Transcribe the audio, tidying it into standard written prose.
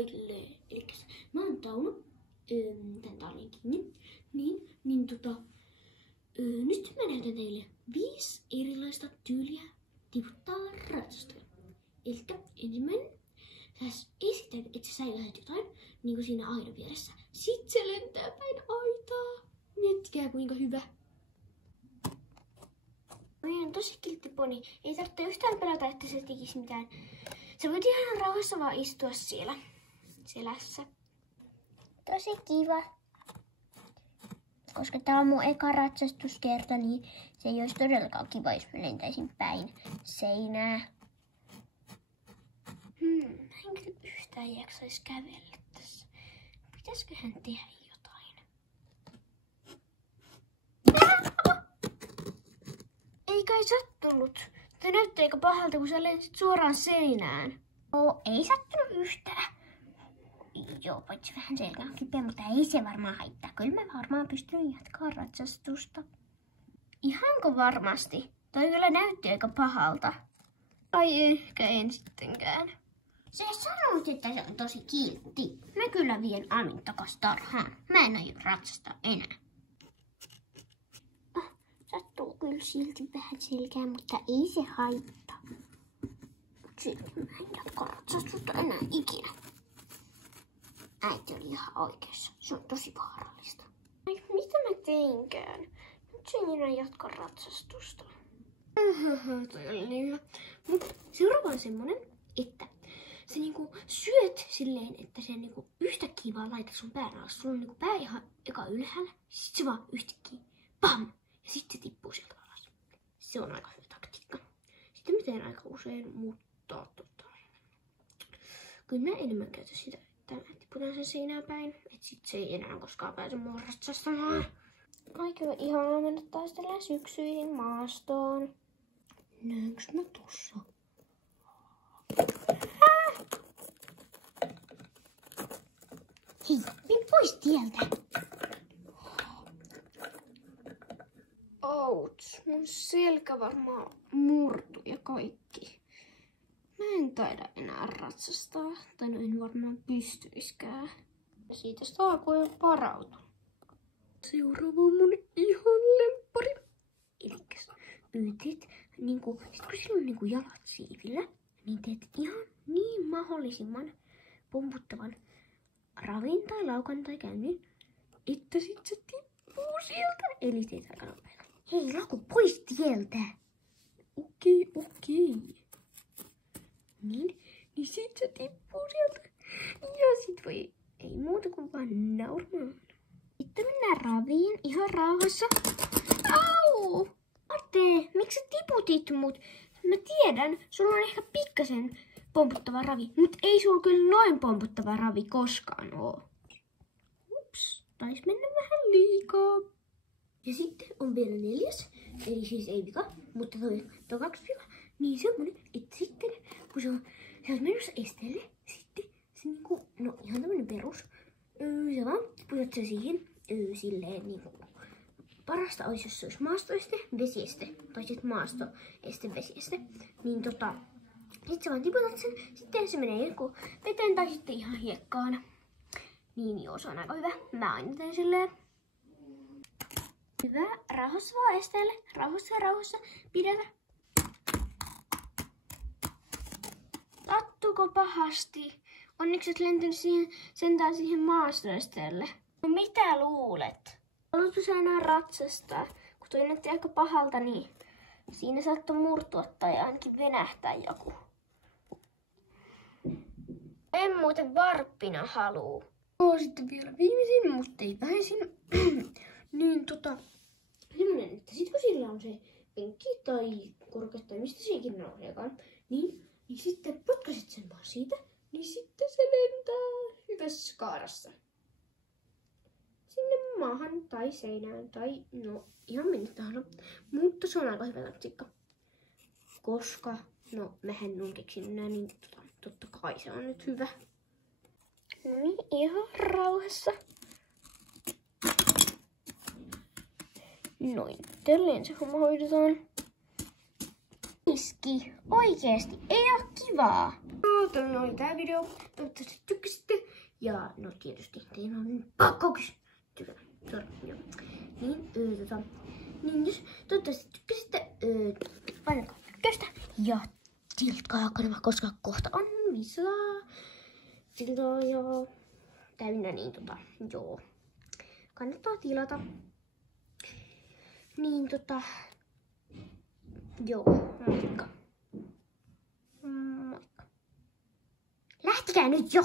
kaikille. Elikkäs mä oon Tauno. Tän Taunin kiinni. Nyt mä näytän teille 5 erilaista tyyliä tiputtaa ratsastajan. Elikkä ensimmäinen. Sä esität, että sä säilähät jotain, niin kuin siinä aidan vieressä. Sit se lentää päin aitaa. Miettikää kuinka hyvä. Toi on tosi kiltti poni. Ei tarvitse yhtään pelätä, että se tekisi mitään. Sä voit ihan rauhassa vaan istua siellä selässä. Tosi kiva. Koska tää on mun eka ratsastuskerta, niin se ei olisi todellakaan kiva, jos mä lentäisin päin seinää. Mä en kyllä yhtään jaksais kävellä tässä. Pitäisköhän tehdä jotain? Ei kai sattunut. Tämä näyttää aika pahalta, kun sä lensit suoraan seinään. Ei sattunut yhtään. Joo, paitsi vähän selkä on kipeä, mutta ei se varmaan haittaa. Kyllä mä varmaan pystyn jatkaa ratsastusta. Ihanko varmasti? Toi kyllä näytti aika pahalta. Ai ehkä en sittenkään. Sä sanoit, että se on tosi kiltti. Mä kyllä vien Amin takas tarhaan. Mä en aio ratsastaa enää. Sattuu kyllä silti vähän selkään, mutta ei se haittaa. Silti mä en jatka ratsastusta enää ikinä. Äiti oli ihan oikeassa. Se on tosi vaarallista. Ai, mitä mä teinkään? Nyt se ei enää jatka ratsastusta. Toi oli niin hyvä. Mut seuraava on semmonen, että sä niinku syöt silleen, että sä niinku yhtäkkiä vaan laitat sun pään alas. Sulla on niinku pää ihan eka ylhäällä. Sit se vaan yhtäkkiä pam! Ja sitten se tippuu sieltä alas. Se on aika hyvä taktiikka. Sitten mä teen aika usein, mutta kyllä mä enemmän käytän sitä, että tiputan sen seinään päin. Et sit se ei enää koskaan pääse mua ratsastamaan. Aika ihanaa mennä taistelemaan syksyihin maastoon. Näenkö mä tossa? Hei, mene pois tieltä. Ouch, mun selkä varmaan murtu ja kaikki. Mä en taida enää ratsastaa, tai no en varmaan pystyiskään. Ja siitä saa kun jo parautua. Seuraava on mun ihan lemppari. Elikkäs teet niinku, sit kun sillä on niinku jalat siivillä, niin teet ihan niin mahdollisimman pomputtavan ravin tai laukan tai käynnin, että sit se tippuu sieltä. Eli teet aika nopeasti. Hei, Laku, pois tieltä. Okei. Niin sit se tippuu sieltä. Ja sit voi, ei muuta kuin vaan nauramaan. Sitten mennään raviin ihan rauhassa. Au! Ate, miksi sä tiputit mut? Mä tiedän, sulla on ehkä pikkasen pomputtava ravi, mut ei sulla kyllä noin pomputtava ravi koskaan oo. Ups, tais mennä vähän liikaa. Ja sitten on vielä 4, eli siis ei vika, mutta toi 2 vika. Niin semmonen, että sitten kun sä oot menossa esteelle, sitten se niinku, no ihan tämmönen perus. Sä vaan putot sä siihen silleen niinku. Parasta olisi, jos se olisi maastoeste, vesieste, tai sitten maastoeste, vesieste. Niin sit sä vaan tiputat sen, sitten se menee joku veteen tai sitten ihan hiekkaan. Niin joo, se on aika hyvä. Mä aina teen silleen. Hyvä, rauhassa vaan esteelle, rauhassa, pidellä. Sattuuko pahasti? Onneksi et lentänyt sentään siihen maastoesteelle. No mitä luulet? Haluatko sä enää ratsastaa? Kun toi näytti aika pahalta, niin siinä saattoi murtua tai ainakin venähtää joku. En muuten varppina haluu. Sitten vielä viimeisin, mutta ei vähäisin. Niin semmonen, että sit kun sillä on se penkki tai korke tai mistä se ikinä nouseekaan, niin sitten potkaset sen vaan siitä, niin sitten se lentää hyvässä kaarassa. Sinne maahan tai seinään tai no ihan minne tahansa. Mutta se on aika hyvä taktiikka. Koska, no mähän on keksinyt nää, niin totta kai se on nyt hyvä. No niin, ihan rauhassa. Noin, tälleen se homma hoidetaan. Iski, oikeesti, ei oo kivaa. No, tällä oli tää video. Toivottavasti tykkäsitte. Ja no tietysti teillä on pakko kysyä. Niin jos toivottavasti tykkäsitte, painakaa tykkästä ja tilkkaa kanava, koska kohta on 500 silloin jo täynnä, niin joo. Kannattaa tilata. Niin joo, moikka. Moikka. Lähtikää nyt jo!